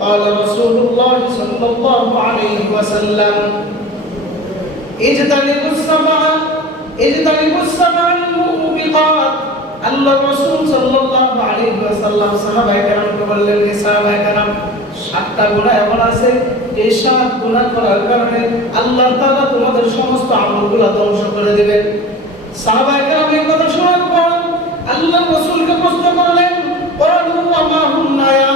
قال رسول الله صلى الله عليه وسلم اجتنبوا السبع الموبقات আল্লাহ রাসূল সাল্লাল্লাহু আলাইহি ওয়াসাল্লাম সাহাবায়ে কেরামকে বললেন, হে সাহাবায়ে কেরাম, সাতটা গুনাহ এমন আছে যে সাত গুনাহ করার কারণে আল্লাহ তাআলা তোমাদের সমস্ত আমলগুলো ধ্বংস করে দিবেন। সাহাবায়ে কেরাম এই কথা শোনার পর আল্লাহ রাসূলকে প্রশ্ন করলেন, ক্বালু ওয়া মা হুন্না ইয়া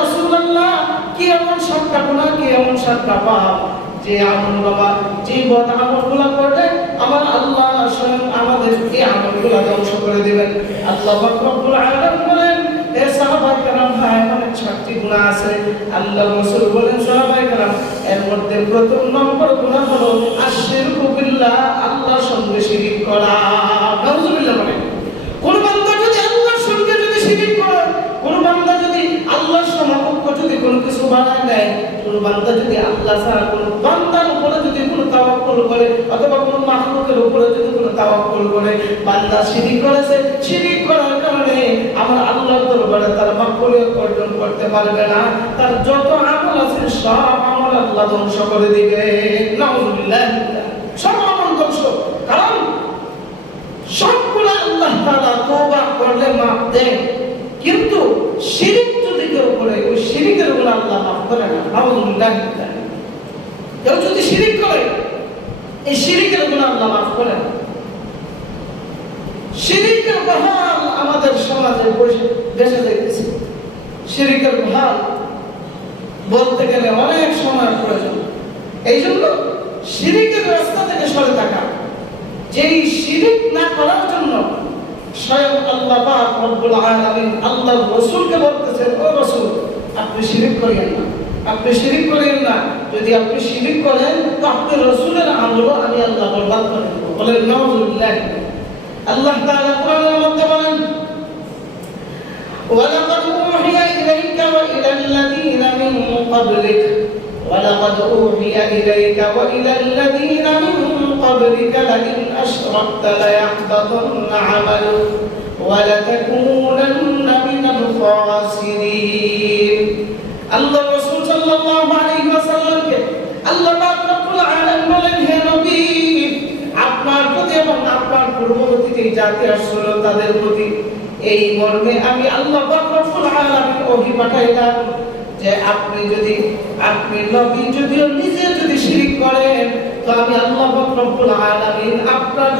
রাসূলুল্লাহ, কি এমন সাতটা গুনাহ, কি এমন সাতটা পাপ যে আমলগুলো, যে বদ আমলগুলো করলে আমার আল্লাহ স্বয়ং আমাদের এই আমলগুলো ধ্বংস করে দিবেন। আল্লাহ পাক রব্বুল আলামিন বলেন, হে সাহাবায়ে কেরাম, হ্যাঁ অনেক সাতটি গুনাহ আছে। আল্লাহ রাসূল বলেন, সাহাবায়ে কেরাম, এর মধ্যে প্রথম নম্বর গুনাহ হলো আশরিকু বিল্লাহ, আল্লাহর সঙ্গে শিরিক করা। নাউযুবিল্লাহ। মানে কোন বান্দা যদি আল্লাহর সঙ্গে যদি শিরিক করে, কোন বান্দা যদি আল্লাহর সমকক্ষ যদি কোনো কিছু বানায় নেয়, কোন বান্দা যদি আল্লাহ ছাড়া কোন বান্দার উপরে যদি কোনো তাওয়াক্কুল করে অথবা কোনো মাখলুকের উপরে যদি কোনো তাওয়াক্কুল করে, বান্দা শিরিক করেছে, শিরিক করার কারণে আমার আল্লাহর দরবারে তার মাকবুলিয়ত অর্জন করতে পারবে না। তার যত আমল আছে সব আমল আল্লাহ ধ্বংস করে দিবে। নাউযুবিল্লাহ। সব আমল ধ্বংস। কারণ সবগুলো আল্লাহ তাআলা তওবা করলে মাফ দেন, কিন্তু শিরিক যদি কেউ করে, ওই শিরিকের গুনাহ আল্লাহ মাফ করে না। নাউযুবিল্লাহ। কেউ যদি শিরিক করে, এই শিরিকের গুনাহ আল্লাহ মাফ করে না। শিরিকের বহাল আমাদের সমাজে বেশি যাইতেছে। শিরিকের বহাল বলতে গেলে অনেক সময় প্রয়োজন। এই জন্য শিরিকের রাস্তা থেকে সরে থাকা, যেই শিরিক না করার জন্য স্বয়ং আল্লাহ পাক রব্বুল আলামিন আল্লাহর রাসূলকে বলতেছেন, ও রাসূল, আপনি শিরিক করিয়েন না, আপনি শিরিক করিয়েন না। যদি আপনি শিরিক করেন তো আপনার রাসূলের আমল আমি আল্লাহ বরবাদ করে দেব। বলেন নাউযুবিল্লাহ। আল্লাহ তাআলা কোরআনের মধ্যে বলেন, ওয়ালাকাদ উহিয়া ইলাইকা ওয়া ইলাল্লাযীনা মিন ক্বাবলিক ওয়ালাকাদ উহিয়া ইলাইকা ওয়া ইলাল্লাযীনা মিন ক্বাবলিকা লাইন আশরাকতা লায়াহবাতান্না আমালুক ওয়া লাতাকুনান্না মিনাল খাসিরিন। আল্লাহ রাসূল সাল্লাল্লাহু আলাইহি ওয়াসাল্লামকে আল্লাহ পাক রব্বুল আলামিন বলেন, হে নবী, আপনার প্রতি এবং আপনার পূর্ববর্তী যে জাতি আসছিল তাদের প্রতি এই মর্মে আমি আল্লাহ পাক রব্বুল আলামিন ওহী পাঠাইলাম যে আপনি নবী যদিও নিজে যদি শিরিক করেন তো আমি আল্লাহ পাক রব্বুল আলামিন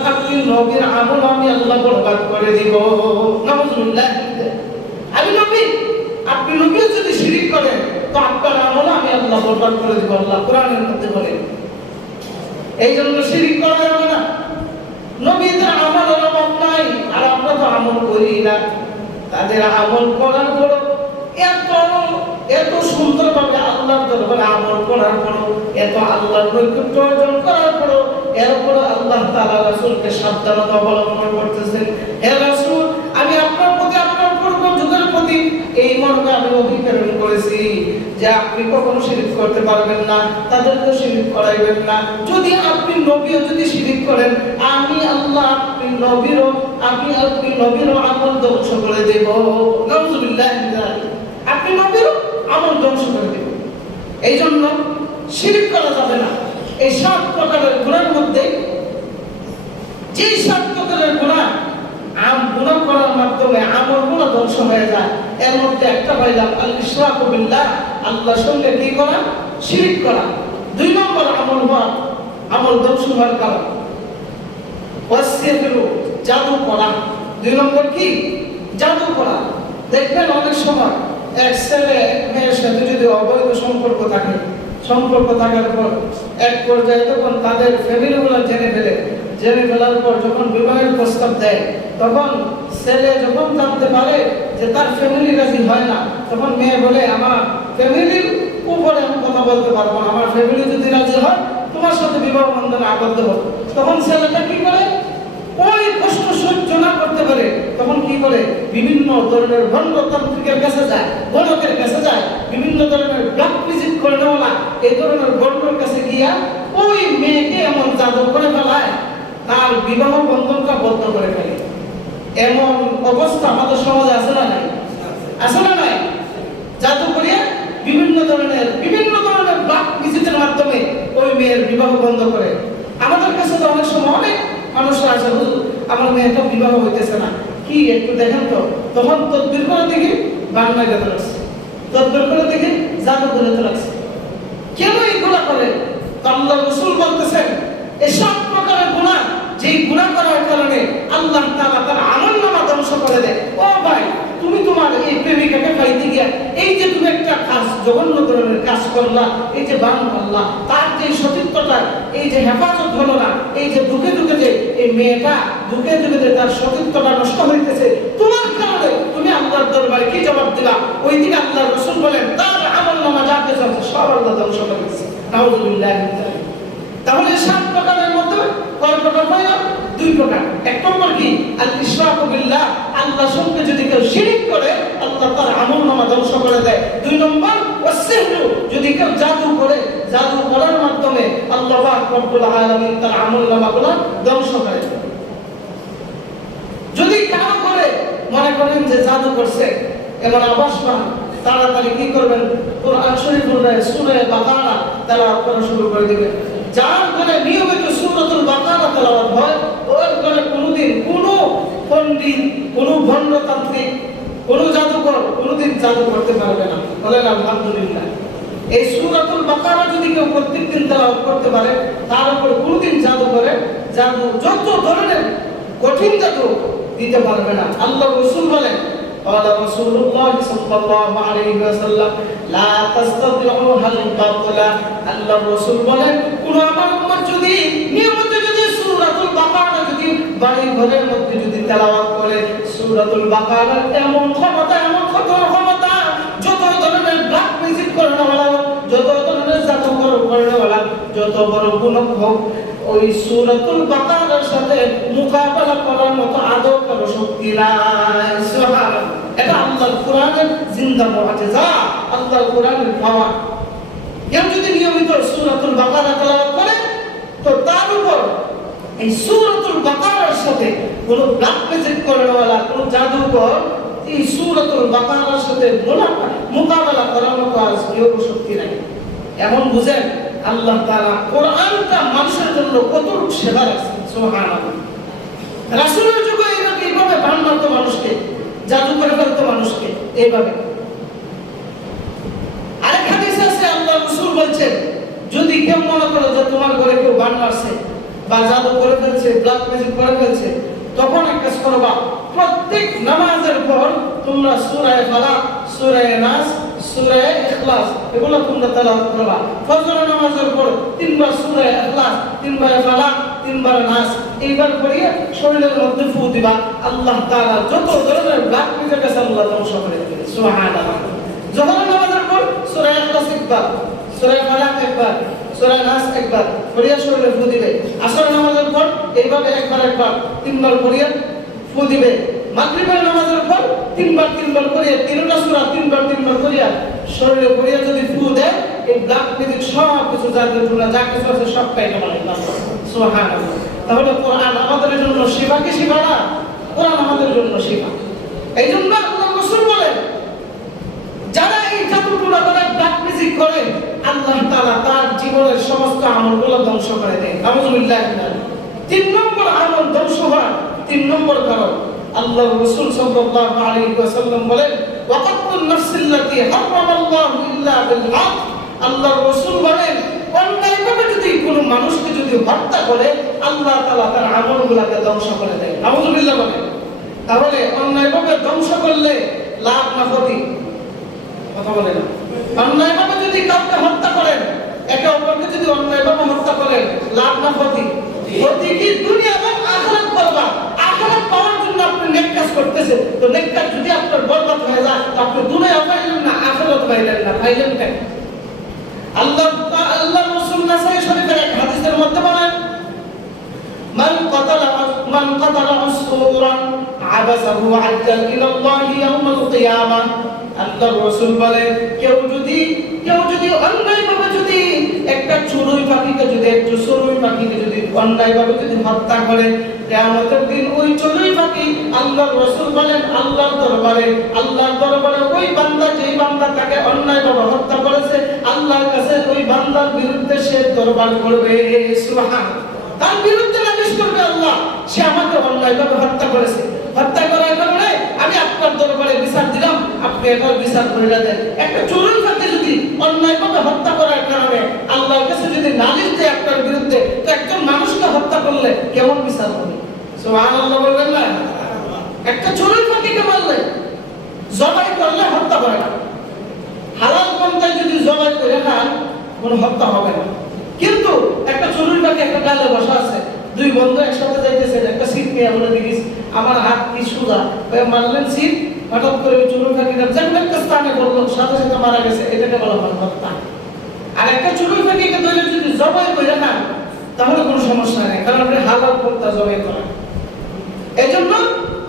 আপনি নবীর আমল আমি আল্লাহ বরবাদ করে দিব। নাউযুবিল্লাহ। আমি নবী, আপনি নবী যদি শিরিক করেন তো আপনার আমল আমি আল্লাহ বরবাদ করে দিব। আল্লাহ কোরআনের মধ্যে বলেন। এই জন্য শিরিক করা যাবে না। নবীদের আমলের অভাব নাই, আর আমরা তো আমল করি না। তাদের আমল করার পর এত সুন্দরভাবে আল্লাহর দরবারে আমল করার পর, এত আল্লাহর নৈকট্য অর্জন করার পর, এরপর আল্লাহ তাআলা রাসূলকে সাবধানতা অবলম্বন করতেছেন, হে রাসূল, আমি আপনার প্রতি, আপনার পূর্ব যুগের প্রতি এই মর্মে আমি ওহী প্রেরণ করেছি যে আপনি কখনো শিরিক করতে পারবেন না, তাদেরকে শিরিক করাইবেন না। যদি আপনি নবীও যদি শিরিক করেন, আমি আল্লাহ আপনি নবীর আমল ধ্বংস করে দেব। নাউযুবিল্লাহ। আপনি নবীর আমল ধ্বংস করে দেব। এই জন্য শিরিক করা যাবে না। এই 7 প্রকারের গুনাহের মধ্যে যে 7 প্রকারের গুনাহ গুনাহ করার মাধ্যমে আমলগুলো ধ্বংস হয়ে যায়, এর মধ্যে একটা পাইলাম আল ইশরাকু বিল্লাহ, আল্লাহর সঙ্গে কি করা? শিরিক করা। 2 নম্বর আমল ধ্বংস হওয়ার কারণ ওয়াসিফরু, জাদু করা। 2 নম্বর কি? জাদু করা। দেখবেন অনেক সময় এক ছেলে মেয়ের সাথে যদি অবৈধ সম্পর্ক থাকার পর এক পর্যায়ে তখন তাদের ফ্যামিলিগুলো জেনে ফেলার পর যখন বিবাহের প্রস্তাব দেয়, তখন ছেলে যখন জানতে পারে যে তার ফ্যামিলি রাজি হয় না, তখন মেয়ে বলে, আমার ফ্যামিলির উপরে আমি কথা বলতে পারবো না, আমার ফ্যামিলি যদি রাজি হয় তোমার সাথে বিবাহ বন্ধনে আবদ্ধ হোক। তখন ছেলেটা কি করে? ওই কষ্ট সহ্য না করতে পারে, তখন কি করে? বিভিন্ন ধরনের ভণ্ডতান্ত্রিকের কাছে যায়, গণকের কাছে যায়, বিভিন্ন ধরনের ব্ল্যাক ভিজিট করে নেওয়া, এই ধরনের গণকের কাছে গিয়া ওই মেয়েকে এমন জাদু করে ফেলায়, তার বিবাহ বন্ধনটা বদ্ধ করে ফেলে। এমন অবস্থা আমাদের সমাজে আছে না নাই? আছে না নাই? জাদু শয়তানের বিভিন্ন ধরনের ব্লক ভিজিটের মাধ্যমে ওই মেয়ের বিবাহ বন্ধ করে। আমাদের কাছে তো অনেক সময় অনেক মানুষরা আছে, হুজুর আমার মেয়েটা বিবাহ হইতেছে না, কি একটু দেখেন তো। তখন তদবির করে দেখি বাংলায় গেতে রাখছে, তদবির করে দেখি জাদু করে রাখছে। কেন এইগুলা করে? আল্লাহ রাসূল বলতেছেন এসব প্রকারের গুনাহ, যেই গুনাহ করার কারণে আল্লাহ তাআলা তার আমলনামা ধ্বংস করে দেয়। ও ভাই, তুমি তোমার এই প্রেমিকাকে পাইতে গিয়া এই যে তুমি একটা কাজ, জঘন্য ধরনের কাজ করলা, এই যে বান করলা, তার যে সতীত্বটা, এই যে হেফাজত হলো না, এই যে দুঃখে দুঃখে যে এই মেয়েটা দুঃখে দুঃখে যে তার সতীত্বটা নষ্ট হইতেছে, তোমার কারণে তুমি আল্লাহর দরবারে কি জবাব দিলা? ওই দিকে আল্লাহ রাসূল বলেন তার আমলনামা যা কিছু আছে সব আল্লাহ ধ্বংস করে দিয়েছে। নাউযুবিল্লাহ। তাহলে 7 প্রকারের মধ্যে কয় প্রকার পাইলা? 2 প্রকার। এক নম্বর কি? আল ইশরাকু বিল্লাহ, আল্লাহর সঙ্গে যদি কেউ শিরক করে আল্লাহ তার আমলনামা ধ্বংস করে দেয়। 2 নম্বর ওয়াসিহরু, যদি কেউ জাদু করে, জাদু করার মাধ্যমে আল্লাহ পাক রব্বুল আলামিন তার আমলনামাগুলো ধ্বংস করে দেয়। যদি কারো করে মনে করেন যে জাদু করছে, এমন আভাস পান, তাড়াতাড়ি কি করবেন? কোরআন শরীফের সূরা বাকারা তেলাওয়াত করা শুরু করে দিবেন। যার ঘরে নিয়মিত সূরাতুল বাকারা তেলাওয়াত হয়, ওর ঘরে কোনোদিন কোনো পণ্ডিত, কোনো ভণ্ডতান্ত্রিক, কোনো জাদুকর কোনোদিন জাদু করতে পারবে না। বলেন আলহামদুলিল্লাহ। এই সূরাতুল বাকারা যদি কেউ প্রত্যেকদিন তেলাওয়াত করতে পারে, তার উপর কোনোদিন জাদু করে, জাদু যত ধরনের কঠিন জাদু দিতে পারবে না। আল্লাহ রাসূল বলেন, قال رسول الله صلى الله عليه وسلم لا تستطيعوا الباطل। আল্লাহ রাসূল বলেন, কোন আমার উম্মত যদি নিয়মিত যদি সূরাতুল বাকারা যদি বাড়ি ঘরের মধ্যে যদি তেলাওয়াত করে, সূরাতুল বাকারার এমন ক্ষমতা, এমন ক্ষমতা, যত ধরনের ব্ল্যাক ম্যাজিক করেওয়ালা, যত ধরনের জাদু করেওয়ালা, যত বড় গুণক হোক, ওই সূরাতুল বাকারার সাথে মোকাবেলা করার মতো আদৌ কারো শক্তি নাই। সুবহানাল্লাহ। এটা আল্লাহর কোরআনের জিন্দা মুআজিজা, আল্লাহর কোরআনের পাওয়ার। কেউ যদি নিয়মিত সূরাতুল বাকারা তেলাওয়াত করে, তো তার উপর এই সূরাতুল বাকারার সাথে কোনো ব্ল্যাক ম্যাজিক করেওয়ালা, কোনো জাদুকর এই সূরাতুল বাকারার সাথে মোকাবেলা করার মতো আর কেউ শক্তি নাই। এমন বুঝেন আল্লাহ তাআলা কোরআনটা মানুষের জন্য কতটুকু সেবা রাখছেন। সুবহানাল্লাহ। রাসূলের যুগে এইভাবে বান মারতো মানুষকে, জাদু করে ফেলতো মানুষকে এইভাবে। আরেক হাদিসে আছে আল্লাহ রাসূল বলছেন, যদি কেউ মনে করে যে তোমার ঘরে কেউ বান মারছে বা জাদু করে ফেলছে, ব্ল্যাক ম্যাজিক করে ফেলছে, তখন এক কাজ করবা, প্রত্যেক নামাজের পর তোমরা সূরা ফালাক, সূরা নাস, সূরা ইখলাস এগুলো তোমরা তেলাওয়াত করবা। ফজর নামাজের পর 3 বার সূরা ইখলাস, 3 বার ফালাক, 3 বার নাস এইবার পড়িয়ে শরীরের মধ্যে ফু দিবা। আল্লাহ তাআলা যত ধরনের ব্ল্যাক ম্যাজিক আছে আল্লাহ ধ্বংস করে দিবেন। সুবহানাল্লাহ। জোহর নামাজের পর সূরা ইখলাস একবার, সূরা ফালাক একবার, সূরা নাস একবার পড়িয়ে শরীরে ফু দিবে। আসর নামাজের পর এইভাবে একবার 3 বার পড়িয়ে ফু দিবে। মাগরিবের নামাজের পর 3 বার করিয়া 3টা সূরা 3 বার করিয়া শরীরে পড়িয়া যদি ফু দেয়, এই ব্ল্যাক ম্যাজিক সব কিছু যা কিছু আছে সব কাইটা মানে না। সুবহানাল্লাহ। তাহলে কোরআন আমাদের জন্য শিফা কি শিফা না? কোরআন আমাদের জন্য শিফা। এইজন্য আল্লাহ রাসূল বলেন, যারা এই জাদুটুনা করে, ব্ল্যাক ম্যাজিক করে, আল্লাহ তাআলা তার জীবনের সমস্ত আমলগুলো ধ্বংস করে দেয়। নাউযুবিল্লাহ। 3 নম্বর আমল ধ্বংস হওয়ার 3 নম্বর কারণ আল্লাহ রাসূল সাল্লাল্লাহু আলাইহি ওয়াসাল্লাম বলেন, ওয়াকাতুন নাফসিল্লাতী হারামাল্লাহু ইল্লা বিল হক। আল্লাহ রাসূল বলেন, অন্যায়ভাবে যদি কোনো মানুষকে যদি হত্যা করে, আল্লাহ তাআলা তার আমলগুলোকে ধ্বংস করে দেয়। নাউযুবিল্লাহ বলেন। তাহলে অন্যায়ভাবে ধ্বংস করলে লাভ না ক্ষতি? কথা বলে না। অন্যায়ভাবে যদি কাউকে হত্যা করেন, একে অপরকে যদি অন্যায়ভাবে হত্যা করেন, লাভ না ক্ষতি? ক্ষতি কি? দুনিয়া এবং আখিরাত করবা। আখিরাত পাওয়ার জন্য আপনি নেক কাজ করতেছেন, তো নেক কাজ যদি আপনার বরবাদ হয়ে যায়, তো আপনি দুনিয়া পাইলেন না, আখিরাত পাইলেন না, পাইলেন কেন? আল্লাহ রাসূল নাসাই শরীফের এক হাদিসের মধ্যে বলেন, মান কাতালা উসফুরান আবাসাহু আজ্জাল ইলাল্লাহি ইয়াউমাল কিয়ামাহ। আল্লাহ রাসূল বলেন, কেউ যদি অন্যায়ভাবে যদি একটা চড়ুই পাখিকে যদি অন্যায়ভাবে যদি হত্যা করে, কিয়ামতের দিন ওই চড়ুই পাখি আল্লাহ রাসূল বলেন আল্লাহর দরবারে ওই বান্দা, যেই বান্দা তাকে অন্যায়ভাবে হত্যা করেছে, বান্দার বিরুদ্ধে সে দরবার করবে, সুবহানাল্লাহ, তার বিরুদ্ধে নালিশ করবে আল্লাহ, সে আমাকে অন্যায়ভাবে হত্যা করেছে, হত্যা করার কারণে আমি আপনার দরবারে বিচার দিলাম, আপনি এটার বিচার করে দেন। একটা চোরের সাথে যদি অন্যায়ভাবে হত্যা করার কারণে আল্লাহর কাছে যদি নালিশ দেয় আপনার বিরুদ্ধে, তো একজন মানুষকে হত্যা করলে কেমন বিচার হবে? সুবহানাল্লাহ বলবেন না? একটা চোরের পাখিকে মারলে, জবাই করলে হত্যা করে না, হালাল পন্থায় যদি জবাই করে খান কোনো হত্যা হবে না। কিন্তু একটা চোরের পাখি একটা ডালে বসা আছে, দুই বন্ধু একসাথে যাইতেছে, একটা সিট নিয়ে বলে দেখিস আমার হাত কি সোজা, মারলেন সিট, হঠাৎ করে ওই চোরের পাখিটা যেমন একটা স্থানে পড়লো, সাথে সাথে মারা গেছে, এটাকে বলা হয় হত্যা। আর একটা চোরের পাখিকে ধরে যদি জবাই করে খান তাহলে কোনো সমস্যা নেই, কারণ আপনি হালাল পন্থা জবাই করেন। এই জন্য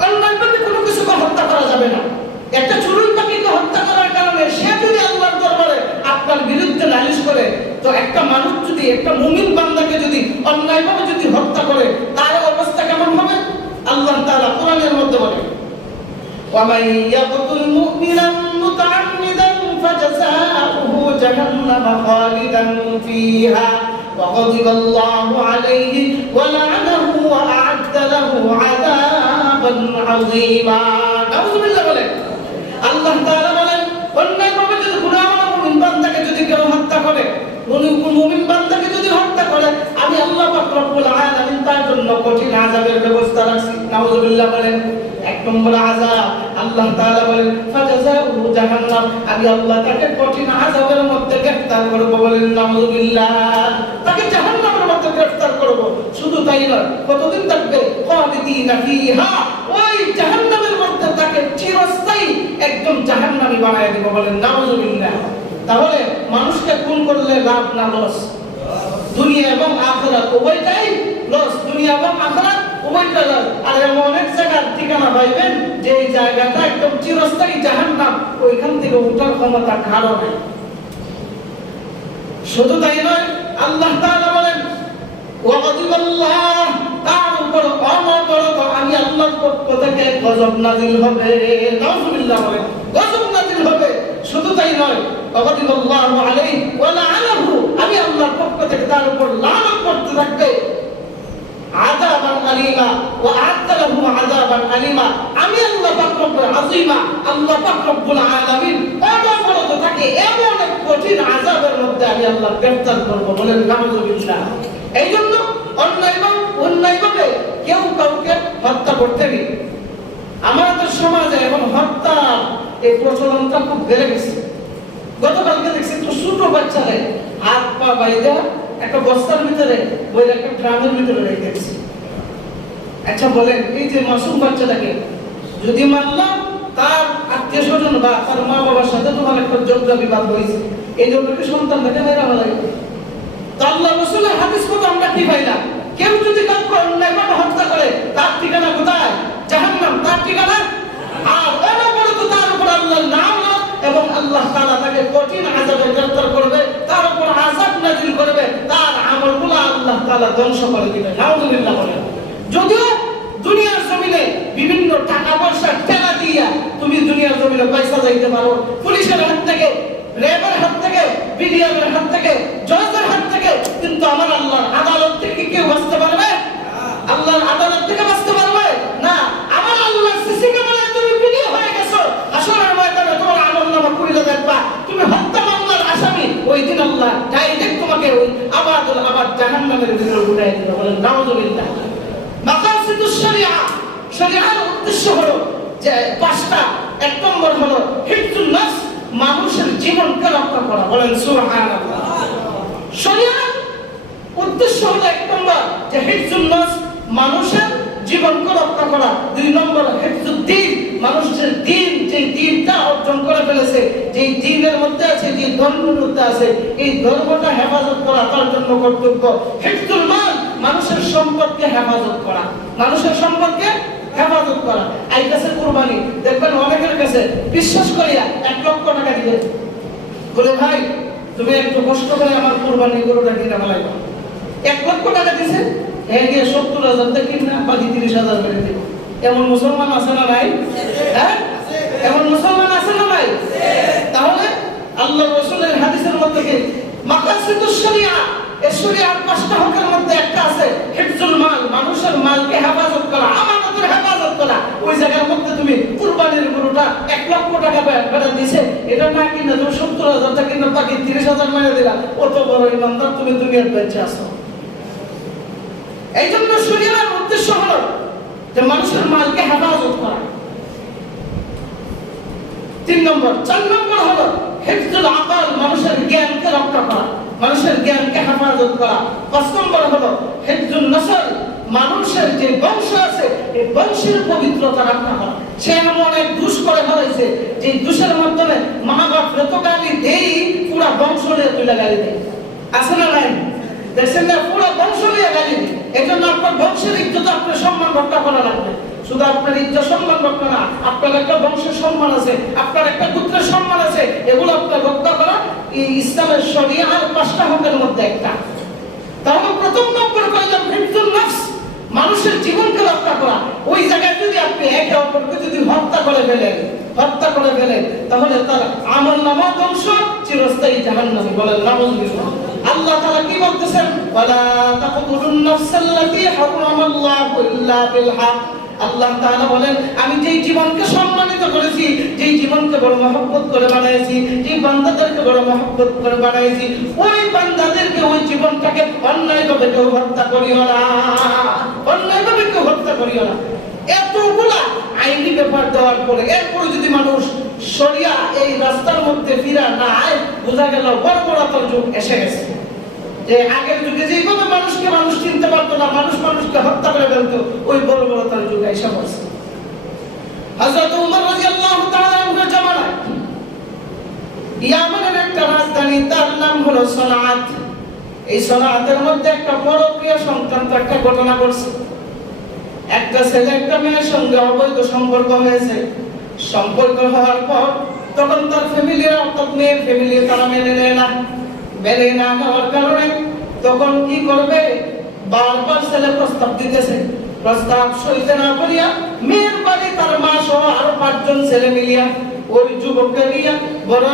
অন্যায়ভাবে কোনো কিছুকে হত্যা করা যাবে না। একটা চোরের পাখিকে হত্যা করার কারণে সে যদি আল্লাহর দরবারে আপনার বিরুদ্ধে নালিশ করে, তো একটা মানুষ যদি একটা মুমিন বান্দাকে যদি অন্যায়ভাবে যদি হত্যা করে তার অবস্থা কেমন হবে? আল্লাহ তাআলা কোরআনের মধ্যে বলেন, وَمَن يَقْتُلْ مُؤْمِنًا مُتَعَمِّدًا فَجَزَاؤُهُ جَهَنَّمَ خَالِدًا فِيهَا وَغَضِبَ اللَّهُ عَلَيْهِ وَلَعَنَهُ وَأَعَدَّ لَهُ عَذَابًا عَظِيمًا। নাউযুবিল্লাহ বলেন। আল্লাহ তাআলা বলেন, অন্যায়ভাবে যদি গুনাহগার মুমিন বান্দাকে যদি কেউ হত্যা করে, মুমিন বান্দাকে যদি হত্যা করে, আমি আল্লাহ পাক রব্বুল আলামিন তার জন্য কঠিন আযাবের ব্যবস্থা রাখছি। নাউযুবিল্লাহ বলেন। এক নম্বর আযাব, আল্লাহ তাআলা বলেন ফাজাযাউহু জাহান্নাম, আমি আল্লাহ তাকে কঠিন আযাবের মধ্যে গ্রেফতার করব। বলেন নাউযুবিল্লাহ, তাকে জাহান্নামের মধ্যে গ্রেফতার করব। শুধু তাই নয়, কতদিন থাকবে? খালিদিনা ফিহা, ওই জাহান্নামের মধ্যে তাকে চিরস্থায়ী একদম জাহান্নামী বানায় দেব। বলেন নাউযুবিল্লাহ। তাহলে মানুষকে খুন করলে লাভ না লস? দুনিয়া এবং আখিরাত উভয়টাই লস, দুনিয়া এবং আখিরাত উভয়টা লস। আর এমন অনেক জায়গার ঠিকানা পাইবেন যে এই জায়গাটা একদম চিরস্থায়ী জাহান্নাম, ওইখান থেকে ওঠার ক্ষমতা কারো নাই। শুধু তাই নয়, আল্লাহ তাআলা বলেন ওয়াগদিবাল্লাহ, তার উপর অনবরত আমি আল্লাহর পক্ষ থেকে গজব নাযিল হবে। নাউযুবিল্লাহ বলেন, গজব নাযিল হবে। শুধু তাই নয়, ওয়াগদিবাল্লাহু আলাইহি ওয়া লাআনাহু, আমি আল্লাহর পক্ষ থেকে তার উপর লানত করতে থাকবে। আযাবান আলীমা ওয়া আ'আদ্দা লাহু আযাবান আলীমা, আমি আল্লাহ পাক রব্বুল আযীমা, আল্লাহ পাক রব্বুল আলামিন অনবরত তাকে এমন এক কঠিন আযাবের মধ্যে আমি আল্লাহ গ্রেফতার করব। বলেন নাউযুবিল্লাহ। এই জন্য অন্যায়ভাবে কেউ কাউকে হত্যা করতে নেই। আমাদের সমাজে এখন হত্যা এই প্রচলনটা খুব বেড়ে গেছে। গতকালকে দেখছি তো ছোট বাচ্চারে হাত পা বাইদা একটা বস্তার ভিতরে ওই একটা ড্রামের ভিতরে রেখে দিয়েছে। আচ্ছা বলেন, এই যে মাসুম বাচ্চাটাকে যদি মারলাম, তার আত্মীয় স্বজন বা তার মা বাবার সাথে তোমার একটা ঝগড়া বিবাদ হয়েছে, এই জন্য কি সন্তানটাকে মেরে ফেলা লাগবে? আল্লাহ রাসূলের হাদিস মতো আমরা কি পাইলাম? কেউ যদি কাউকে অন্যায়ভাবে হত্যা করে তার ঠিকানা কোথায়? জাহান্নাম, তার ঠিকানা। আর অনবরত তার উপর আল্লাহর নাম এবং আল্লাহ তাআলা তাকে কঠিন আযাবে গ্রেফতার করবে, তার উপর আযাব নাযিল করবে, তার আমলগুলো আল্লাহ তাআলা ধ্বংস করে দিবেন। নাউযুবিল্লাহ বলেন। যদিও দুনিয়ার জমিনে বিভিন্ন টাকা পয়সা টেলা দিয়া তুমি দুনিয়ার জমিনে পয়সা যাইতে পারো, পুলিশের হাত থেকে, র্যাবের হাত থেকে, বিডিআরের হাত থেকে, জজের হাত থেকে, কিন্তু আমার আল্লাহর আদালত থেকে কেউ বাঁচতে পারবে? আল্লাহর আদালত থেকে বাঁচতে পারবে না। আমার আল্লাহ সিসি ক্যামেরায় তুমি ভিডিও হয়ে গেছো, হাসরের ময়দানে তোমার আমলনামা খুলে দেখবা তুমি হত্যা মামলার আসামি, ওই দিন আল্লাহ ডাইরেক্ট তোমাকে ওই আবার জাহান্নামের ভিতরে উঠাই দিবে। বলেন নাউযুবিল্লাহ। মাকাসিদুশ শরিয়া, শরিয়ার উদ্দেশ্য হলো যে পাঁচটা। এক নম্বর হলো হিফজুন নাফস, মানুষের জীবনকে রক্ষা করা। বলেন সুবহানাল্লাহ। শরিয়ার উদ্দেশ্য হলো এক নম্বর যে হিফজুন নাফস, মানুষের জীবনকে রক্ষা করা। দুই নম্বর হিফজুদ্দিন, মানুষের দিন, যে দিনটা অর্জন করে ফেলেছে, যে দিনের মধ্যে আছে, যে ধর্মের মধ্যে আছে, এই ধর্মটা হেফাজত করা তার জন্য কর্তব্য। হিফজুল মাল, মানুষের সম্পদকে হেফাজত করা, মানুষের সম্পদকে হেফাজত করা। এই কাছে কুরবানি দেখবেন অনেকের কাছে বিশ্বাস করিয়া 1 লক্ষ টাকা দিবে, বলে ভাই তুমি একটু কষ্ট করে আমার কুরবানি গরুটা কিনে ফেলাইবা। 1 লক্ষ টাকা দিছে, হ্যাঁ গিয়ে 70,000 টাকা কিনা বাকি 30,000 করে দিব। এমন মুসলমান আছে না নাই? হ্যাঁ, এমন মুসলমান আছে না নাই? তাহলে আল্লাহ রাসূলের হাদিসের মধ্যে কি মাকাসিদুশ পাঁচটা হকের মধ্যে একটা আছে হিফজুল মাল, মানুষের মালকে হেফাজত করা, আমানতের হেফাজত করা। ওই জায়গার মধ্যে তুমি কুরবানির গরুটা 1 লক্ষ টাকা বেড়া দিছে, এটা না কিনে তুমি 70,000 টাকা কিনে বাকি 30,000 মেরে দিলা, কত বড় ইমানদার তুমি দুনিয়ার বেঁচে আছো। এই জন্য শরীয়তের উদ্দেশ্য হলো যে মানুষের মালকে হেফাজত করা। 3 নম্বর। 4 নম্বর হলো হিফজুল আকল, মানুষের জ্ঞানকে রক্ষা করা, মানুষের জ্ঞানকে হেফাজত করা। 5 নম্বর হলো হিফজুল নসল, মানুষের যে বংশ আছে এই বংশের পবিত্রতা রক্ষা করা। সে এমন এক দোষ করে ফেলেছে যে দোষের মাধ্যমে মা বাপ যত গালি দেই পুরা বংশ নিয়ে তুলে গালি দেয়, আছে না নাই? দেখছেন না, পুরো বংশ নিয়ে গালি দেয়। এই জন্য আপনার বংশের ইজ্জত, আপনার সম্মান রক্ষা করা লাগবে। শুধু আপনার ইজ্জত সম্মান রক্ষা না, আপনার একটা বংশের সম্মান আছে, আপনার একটা গোত্রের সম্মান আছে, এগুলো আপনার রক্ষা করা এই ইসলামের শরীয়তের 5টা হকের মধ্যে একটা। তাহলে প্রথম নম্বর কইলাম হিফজুন নফস, মানুষের জীবনকে রক্ষা করা। ওই জায়গায় যদি আপনি একে অপরকে যদি হত্যা করে ফেলেন তাহলে তার আমলনামা ধ্বংস, চিরস্থায়ী জাহান্নামী। বলেন নাউযুবিল্লাহ। আল্লাহ তাআলা কি বলতেছেন? ওয়ালা তাকতুলুন নাফসাল্লাতী হারামাল্লাহু ইল্লা বিল হক। আল্লাহ তাআলা বলেন, আমি যেই জীবনকে সম্মানিত করেছি, যেই জীবনকে বড় মহব্বত করে বানাইছি, যেই বান্দাদেরকে বড় মহব্বত করে বানাইছি, ওই বান্দাদেরকে, ওই জীবনটাকে অন্যায়ভাবে কেউ হত্যা করিও না, অন্যায়ভাবে কেউ হত্যা করিও না। এতগুলা আইনি ব্যাপার দেওয়ার পরে এরপরে যদি মানুষ শরিয়া এই রাস্তার মধ্যে ফিরা না আয়, বোঝা গেল বর্বরতার যুগ এসে গেছে। যে আগের যুগে যেভাবে মানুষকে মানুষ চিনতে পারতো না, মানুষ মানুষকে হত্যা করে ফেলতো, ওই বর্বরতার যুগ এসে পড়ছে। হযরত ওমর রাদিয়াল্লাহু তাআলা আনহুর জামানায় ইয়ামানের একটা রাজধানী, তার নাম হলো সনাআত। এই সনাআতের মধ্যে একটা বড় প্রিয় সংক্রান্ত একটা ঘটনা ঘটছে। একটা ছেলে একটা মেয়ের সঙ্গে অবৈধ সম্পর্ক হয়েছে। সম্পর্ক হওয়ার পর তখন তার ফ্যামিলির, অর্থাৎ মেয়ের ফ্যামিলি, তারা মেনে না নেওয়ার কারণে তখন কি করবে, বারবার ছেলে প্রস্তাব দিতেছে। প্রস্তাব সইতে না করিয়া মেয়ের বাড়ি তার মা সহ আরো 5 জন ছেলে মিলিয়া ওই যুবককে নিয়ে বড়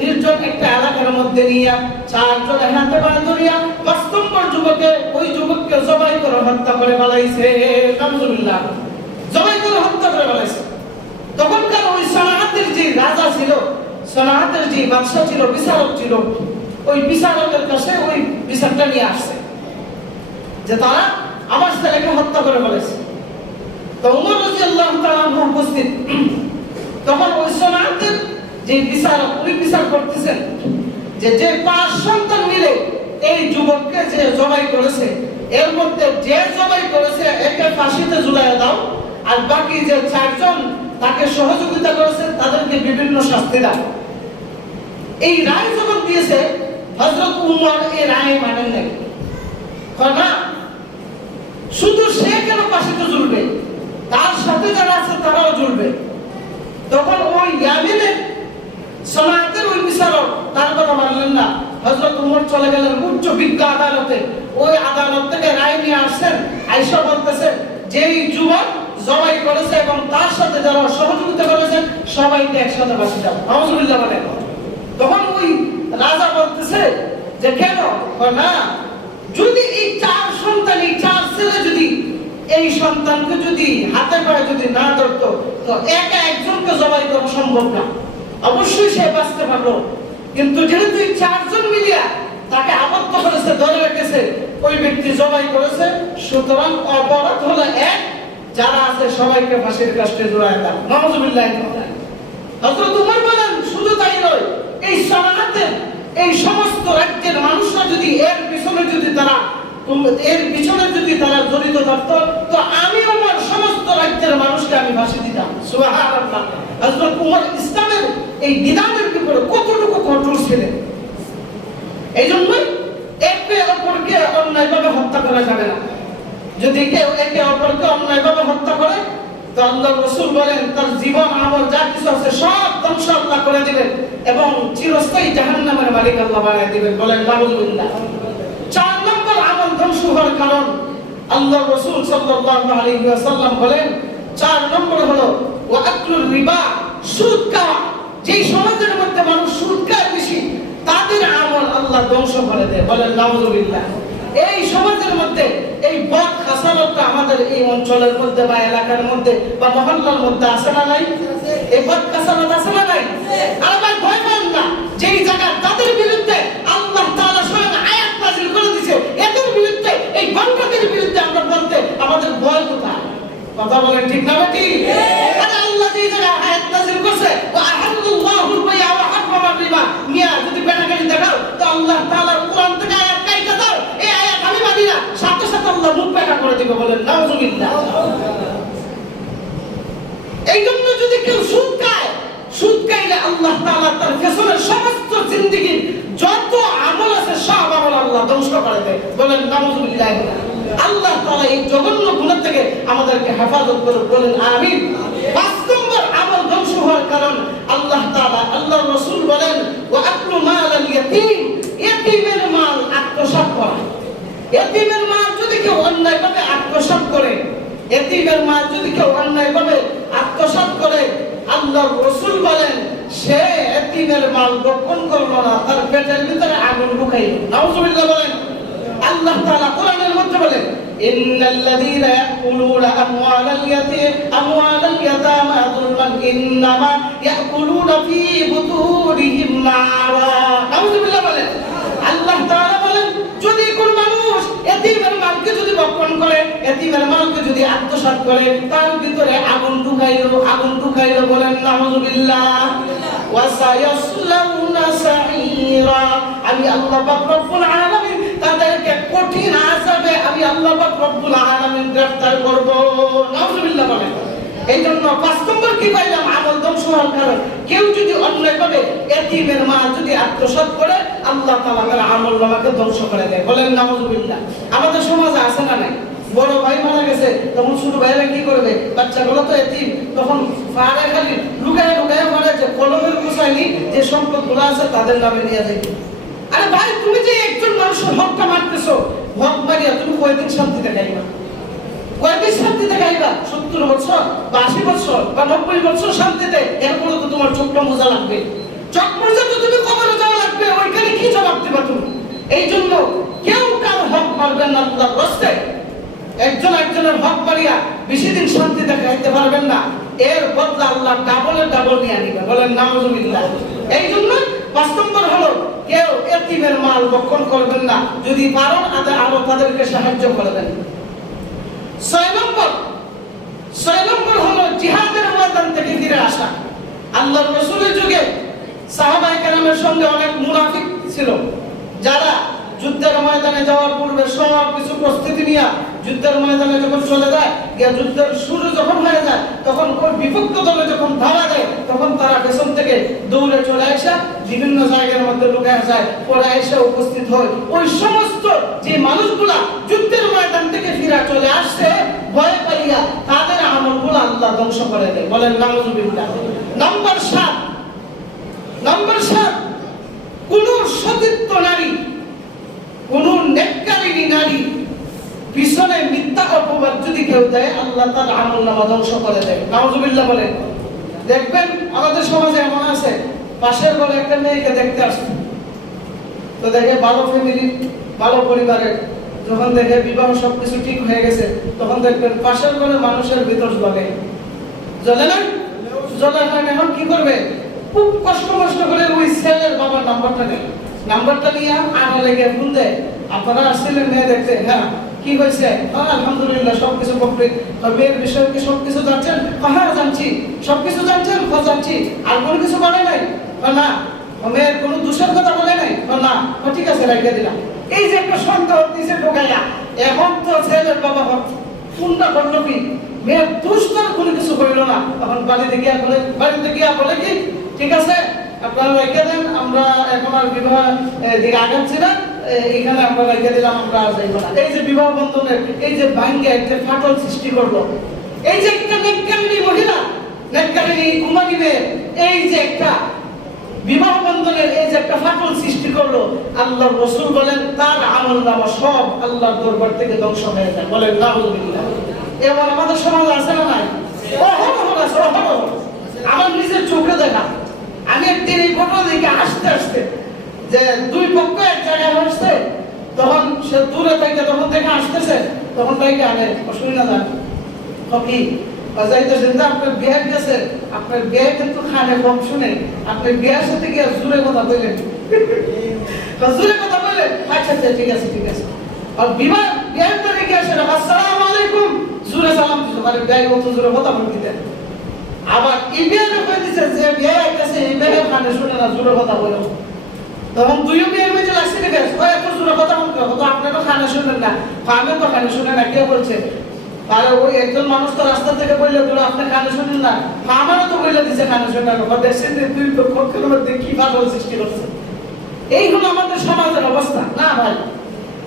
নির্জন একটা এলাকার মধ্যে নিয়ে 4 জনের হাতে বাঁধা ধরিয়া 5 নম্বর যুবককে, ওই যুবককে জবাই করে হত্যা করে ফেলাইছে। আলহামদুলিল্লাহ, জবাই করে হত্যা করে ফেলাইছে। তখনকার ওই সনাআতের যে রাজা ছিল, সনাআতের যে বাদশা ছিল, বিচারক ছিল, ওই বিচারকের কাছে ওই বিচারটা নিয়ে আসছে যে তারা আমার ছেলেকে হত্যা করে ফেলেছে। তো ওমর রাদিয়াল্লাহু তাআলা উপস্থিত। তখন ওই সনাআতের যে বিচারক, উনি বিচার করতেছেন যে 5 সন্তান মিলে এই যুবককে যে জবাই করেছে, এর মধ্যে যে জবাই করেছে একে ফাঁসিতে ঝুলাইয়া দাও, আর বাকি যে 4 জন তাকে সহযোগিতা করেছে তাদেরকে বিভিন্ন শাস্তি দাও। এই রায় যখন দিয়েছে, হযরত উমর এই রায় মানেন নাই। না, শুধু সে কেন ফাঁসিতে ঝুলবে, তার সাথে যারা আছে তারাও ঝুলবে। তখন ওই ইয়ামিনের সনাআতের ওই বিচারক তার কথা মানলেন না। হযরত উমর চলে গেলেন উচ্চ বিজ্ঞ আদালতে। ওই আদালত থেকে রায় নিয়ে আসছেন, আয়েশা বলতেছেন যে এই যুবক জবাই করেছে এবং তার সাথে যারা সহযোগিতা করেছেন সবাইকে একসাথে ফাঁসি দাও। নাউযুবিল্লাহ বলেন। তখন ওই রাজা বলতেছে যে কেন? না, যদি এই 4 সন্তান, এই 4 ছেলে যদি এই সন্তানকে যদি হাতে পায়ে যদি না ধরতো, তো একা একজনকে জবাই করা সম্ভব না। অবশ্যই সে বাঁচতে পারলো, কিন্তু যেহেতু এই 4 জন মিলিয়া তাকে আবদ্ধ করেছে, ধরে রেখেছে, ওই ব্যক্তি জবাই করেছে, সুতরাং অপরাধ হলো এক, যারা আছে সবাইকে ফাঁসির কাস্টে ঝুলায় দাও। নাউযুবিল্লাহ। হযরত ওমর বলেন শুধু তাই নয়, এই সনাআতের এই সমস্ত রাজ্যের মানুষরা যদি এর পিছনে যদি তারা জড়িত থাকতো, তো আমি ওমর সমস্ত রাজ্যের মানুষকে আমি ফাঁসি দিতাম। সুবহানাল্লাহ। হযরত ওমর ইসলামের এই বিধানের ব্যাপারে কতটুকু কঠোর ছিলেন। এই জন্যই একে অপরকে অন্যায়ভাবে হত্যা করা যাবে না। যদি কেউ একে অপরকে অন্যায়ভাবে হত্যা করে, তো আল্লাহর রাসূল বলেন তার জীবন আমল যা কিছু আছে সব ধ্বংস আল্লাহ করে দিবেন এবং চিরস্থায়ী জাহান্নামের মালিক আল্লাহ বানিয়ে দিবেন। বলেন নাউযুবিল্লাহ। 4 নম্বর আমল ধ্বংস হওয়ার কারণ আল্লাহর রাসূল সাল্লাল্লাহু আলাইহি ওয়াসাল্লাম বলেন 4 নম্বর হলো ওয়া আকলুর রিবা, সুদ খাওয়া। যেই সমাজের মধ্যে মানুষ সুদ খায় বেশি, তাদের আমল আল্লাহ ধ্বংস করে দেয়। বলেন নাউযুবিল্লাহ। এই সমাজের মধ্যে এই বদ খাসালতটা আমাদের এই অঞ্চলের মধ্যে বা এলাকার মধ্যে বা মহল্লার মধ্যে আছে না নাই? এই বদ খাসালত আছে না নাই? আর ভাই ভয় পান না, যেই জায়গা তাদের বিরুদ্ধে আল্লাহ তাআলা স্বয়ং আয়াত নাযিল করে দিয়েছে, এদের বিরুদ্ধে এই গণতন্ত্রের বিরুদ্ধে আমরা বলতে আমাদের ভয় কোথায়? কথা বলেন ঠিক না বেটি? আরে আল্লাহ যেই জায়গা আয়াত নাযিল করছে, ওয়া আহাল্লাহুল বাই'a ওয়া হারামার রিবা, মিয়া যদি বেটাকেলি দেখাও তো আল্লাহ তাআলা কোরআন থেকে আয়াত কাইটা দাও, এই আয়াত আমি মানি না, সাথে সাথে আল্লাহ মুখ বেটা করে দিবে। বলেন নাউযুবিল্লাহ। এই জন্য যদি কেউ সুদ খায়, সুদ খাইলে আল্লাহ তাআলা তার পেছনের সমস্ত জিন্দেগি যত আমল আছে সব আমল আল্লাহ ধ্বংস করে দেয়। বলেন নাউযুবিল্লাহ। আল্লাহ তাআলা এই জঘন্য গুনাহ থেকে আমাদেরকে হেফাজত করুন। বলেন আমিন। ৫ নম্বর আমল ধ্বংস হওয়ার কারণ আল্লাহ তাআলা, আল্লাহর রাসূল বলেন ওয়া আকলু মালাল ইয়াতীম, ইয়াতীমের মাল আত্মসাৎ করা। ইয়াতীমের মাল যদি কেউ অন্যায়ভাবে আত্মসাৎ করে, ইয়াতীমের মাল যদি কেউ অন্যায়ভাবে আত্মসাৎ করে, আল্লাহর রাসূল বলেন সে ইয়াতীমের মাল গোপন করলো না, তার পেটের ভিতরে আগুন ঢুকাইল। নাউযুবিল্লাহ বলেন। আল্লাহ তাআলা কোরআনের মধ্যে বলেন ইন্নাল্লাযীনা ইয়াকুলুনা আমওয়ালাল ইয়াতামা যুলমান ইন্নামা ইয়াকুলুনা ফী বুতুনিহিম নারা। নাউযুবিল্লাহ বলেন। আল্লাহ তাআলা বলেন যদি কোন মানুষ এতিমের মালকে যদি বক্ষণ করে, এতিমের মালকে যদি আত্মসাৎ করে, তার ভিতরে আগুন ঢুকাইলো। বলেন নাউযুবিল্লাহ। ওয়া সায়াসলাউনা সাঈরা, আমি আল্লাহ পাক রব্বুল আলামিন তাদেরকে কঠিন আযাবে আমি আল্লাহ পাক রব্বুল আলামিন গ্রেফতার করব। নাউযুবিল্লাহ বলেন। এই জন্য ৫ নম্বর কি পাইলাম আমল ধ্বংস হওয়ার কারণ, কেউ যদি অন্যায়ভাবে এতিমের মাল যদি আত্মসাৎ করে আল্লাহ তাআলা তার আমলনামাকে ধ্বংস করে দেয়। বলেন নাউযুবিল্লাহ। আমাদের সমাজে আছে না নাই? বড় ভাই মারা গেছে, তখন ছোট ভাইরা কি করবে? বাচ্চাগুলো তো এতিম, তখন ফাড়ে খালি লুকায় ফাড়ে যে কলমের গোছাইনি যে সম্পদগুলো আছে তাদের নামে নিয়ে যায়। আরে ভাই তুমি যে একজন মানুষের হকটা মারতেছো, হক মারিয়া তুমি কয়দিন শান্তিতে খাইবা? কয়দিন শান্তিতে খাইবা? ৭০ বছর বা ৮০ বছর বা ৯০ বছর শান্তিতে? এরপরে তো তোমার চোখটা মোজা লাগবে, চোখ মোজা তো তুমি কবরে যাওয়া লাগবে, ওইখানে কি জবাব দিবা তুমি? এই জন্য কেউ কারো হক মারবেন না আল্লাহর রাস্তায়। একজনের হক মারিয়া বেশি দিন শান্তিতে খাইতে পারবেন না, এর বদলা আল্লাহ ডাবল নিয়ে নিবে। বলেন নাউযুবিল্লাহ। এই জন্য ৫ নম্বর হলো কেউ এতিমের মাল বক্ষণ করবেন না, যদি পারেন আরো তাদেরকে সাহায্য করবেন। ৬ নম্বর হলো জিহাদের ময়দান থেকে ফিরে আসা। আল্লাহর রাসূলের যুগে সাহাবায়ে কেরামের সঙ্গে অনেক মুনাফিক ছিল, যারা যুদ্ধের ময়দানে যাওয়ার পূর্বে সব কিছু প্রস্তুতি নিয়ে যুদ্ধের ময়দানে যখন চলে যায়, যুদ্ধের শুরু যখন হয়ে যায়, তখন ওই বিপক্ষ দলে যখন ধাওয়া দেয়, তখন তারা পেছন থেকে দৌড়ে চলে আসে বিভিন্ন জায়গার মধ্যে লুকিয়ে যায়, পরে এসে উপস্থিত হয়। ওই সমস্ত যে মানুষগুলা যুদ্ধের ময়দান থেকে ফিরে চলে আসছে ভয় পাইয়া, তাদের আমলগুলো আল্লাহ ধ্বংস করে দেয়। বলেন নাউযুবিল্লাহ। নাম্বার ৭, কোন সতীত্ব নারী, কোন নেককারিনী নারী পিছনে মিথ্যা অপবাদ যদি কেউ দেয়, আল্লাহ তার আমলনামা ধ্বংস করে দেয়। নাউযুবিল্লাহ বলেন। দেখবেন আমাদের সমাজে এমন আছে, পাশের ঘরে একটা মেয়েকে দেখতে আসে, তো দেখে ভালো ফ্যামিলি, ভালো পরিবারের, যখন দেখে বিবাহ সবকিছু ঠিক হয়ে গেছে, তখন দেখবেন পাশের ঘরে মানুষের ভিতর জ্বলে না? এখন কি করবে? খুব কষ্ট করে ওই ছেলের বাবার নাম্বারটা নিয়ে লেগে ফোন দেয়, আপনারা আসছিলেন মেয়ে দেখতে? হ্যাঁ, কি হয়েছে? আলহামদুলিল্লাহ সবকিছু কমপ্লিট। মেয়ের বিষয়ে কি সবকিছু জানছেন? হ্যাঁ জানছি। সবকিছু জানছেন? জানছি। আর কোনো কিছু বলে নাই? না। মেয়ের কোনো দোষের কথা বলে নাই? না। ঠিক আছে, রেখে দিলাম। এই যে একটা সন্দেহ দিছে ঢোকাইয়া, এখন তো ছেলের বাবা ফোনটা করলো কি, মেয়ের দোষ তো কোনো কিছু করিল না, তখন বাড়িতে গিয়া বলে কি, ঠিক আছে আপনারা রেখে দেন, আমরা এখন আর বিবাহ দিকে আগাচ্ছি না, এখানে আমরা রেখে দিলাম, আমরা আর যাইব না। এই যে বিবাহ বন্ধনের এই যে ভাঙ্গে একটা ফাটল সৃষ্টি করলো, এই যে একটা নেককারিনী মহিলা, নেককারিনী কুমারী মেয়ে, এই যে একটা বিবাহ বন্ধনের এই যে একটা ফাটল সৃষ্টি করলো, আল্লাহর রাসূল বলেন তার আমলনামা সব আল্লাহর দরবার থেকে ধ্বংস হয়ে যায়। বলেন নাউযুবিল্লাহ। এমন আমাদের সমাজে আছে না নাই? আমার নিজের চোখে দেখা। আমি একদিন এই ঘটনা দেখে আসতে যে দুই পক্ষ এক জায়গায় বসছে, তখন সে দূরে থেকে যখন দেখে আসতেছে তখন তাইকে আনে শুনি না যান কি যাইতেছেন যে আপনার বিয়ে গেছে, আপনার বিয়ে কিন্তু খানে কম শুনে, আপনি বিয়ের সাথে গিয়ে জোরে কথা বললেন, জোরে কথা বললেন, আচ্ছা আচ্ছা ঠিক আছে ঠিক আছে। আর বিবাহ বিয়ের তারিখে গিয়ে আসেন আসসালামু আলাইকুম জোরে সালাম দিছো, মানে বিয়ে কত জোরে কথা বলতেন। আবার এই বিয়ে যখন দিচ্ছে যে বিয়ে আইতেছে এই বিয়ে খানে শুনে না জোরে কথা বলে, তখন দুইও বিয়ের মধ্যে লাগছে দেখে এত জোরে কথা বলতে হবে তো আপনি তো খানে শুনেন না, আমি তো খানে শুনে না, কে বলছে? আর ওই একজন মানুষ তো রাস্তা থেকে বললে তোরা আপনি কানে শুনেন না, আমারও তো বলে দিচ্ছে কানে শুনেন না, দেখছেন যে দুই পক্ষের মধ্যে কি ফাটল সৃষ্টি করছে। এইগুলো আমাদের সমাজের অবস্থা না ভাই।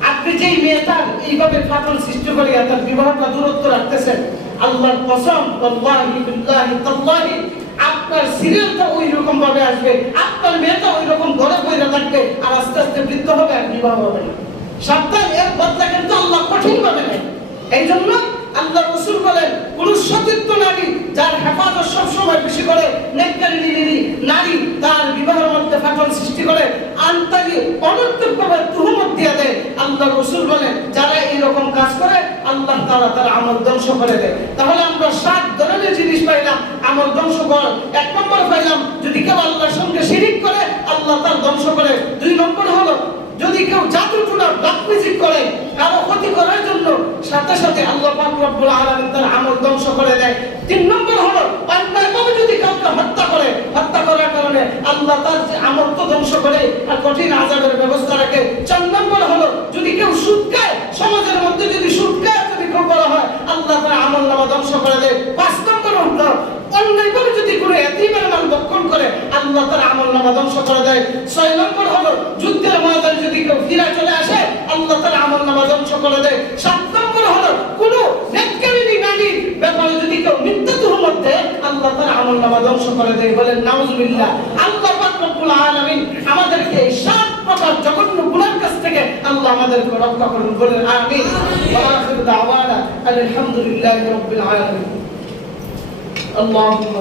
আপনি যেই মেয়েটার এইভাবে ফাটল সৃষ্টি করে তার বিবাহটা দূরত্ব রাখতেছেন, আল্লাহর কসম ওয়াল্লাহি বিল্লাহি তাল্লাহি আপনার সিরিয়ালটা ওই রকম ভাবে আসবে, আপনার মেয়েটা ওই রকম ঘরে বইরা থাকবে, আর আস্তে আস্তে বৃদ্ধ হবে আর বিবাহ হবে না। সাবধান, এর বদলা কিন্তু আল্লাহ কঠিন ভাবে নেয়। এই জন্য আল্লাহ রাসূল বলেন কোন সতীর্থ নারী যার হেফাজত সবসময় বেশি করে নেককারিনী নারী তার বিবাহের মধ্যে ফাটল সৃষ্টি করে আন্তারি অনর্থকভাবে তুহমত দিয়ে দেয়, আল্লাহ রাসূল বলেন যারা এরকম কাজ করে আল্লাহ তাআলা তার আমল ধ্বংস করে দেয়। তাহলে আমরা 7 ধরনের জিনিস পাইলাম আমল ধ্বংস কর। 1 নম্বর পাইলাম যদি কেউ আল্লাহর সঙ্গে শিরিক করে আল্লাহ তার ধ্বংস করে। 2 নম্বর হলো যদি কেউ জাদু টুনা ব্ল্যাক ম্যাজিক করে কারো ক্ষতি করার জন্য সাথে সাথে আল্লাহ পাক রব্বুল আলামিন তার আমল ধ্বংস করে দেয়। 3 নম্বর হলো অন্যায়ভাবে যদি কাউকে হত্যা করে, হত্যা করার কারণে আল্লাহ তার যে আমল তো ধ্বংস করে আর কঠিন আযাবের ব্যবস্থা রাখে। 4 নম্বর হলো যদি কেউ সুদ খায়, সমাজের মধ্যে যদি সুদ খায় যদি কেউ করা হয় আল্লাহ তার আমলনামা ধ্বংস করে দেয়। 5 নম্বর হলো অন্যায়ভাবে যদি কোনো এতিমের মাল ভক্ষণ করে আল্লাহ তার আমলনামা ধ্বংস করে দেয়। 6 নম্বর হলো যুদ্ধের ময়দানে যদি কেউ ফিরে চলে আসে আল্লাহ তার আমলনামা ধ্বংস করে দেয়। 7 নম্বর হলো কোন নেককারিনী নারীর ব্যাপারে যদি কেউ মিথ্যা তুহমত দেয় আল্লাহ তার আমলনামা ধ্বংস করে দেয়। বলেন নাউজুবিল্লাহ। আল্লাহ পাক রব্বুল আলামিন আমাদেরকে এই 7 প্রকার জঘন্য গুনাহের কাছ থেকে আল্লাহ আমাদেরকে রক্ষা করুন। বলেন আমিন। ওয়া আখিরু দাওয়ানা আলহামদুলিল্লাহি রাব্বিল আলামিন। اللهم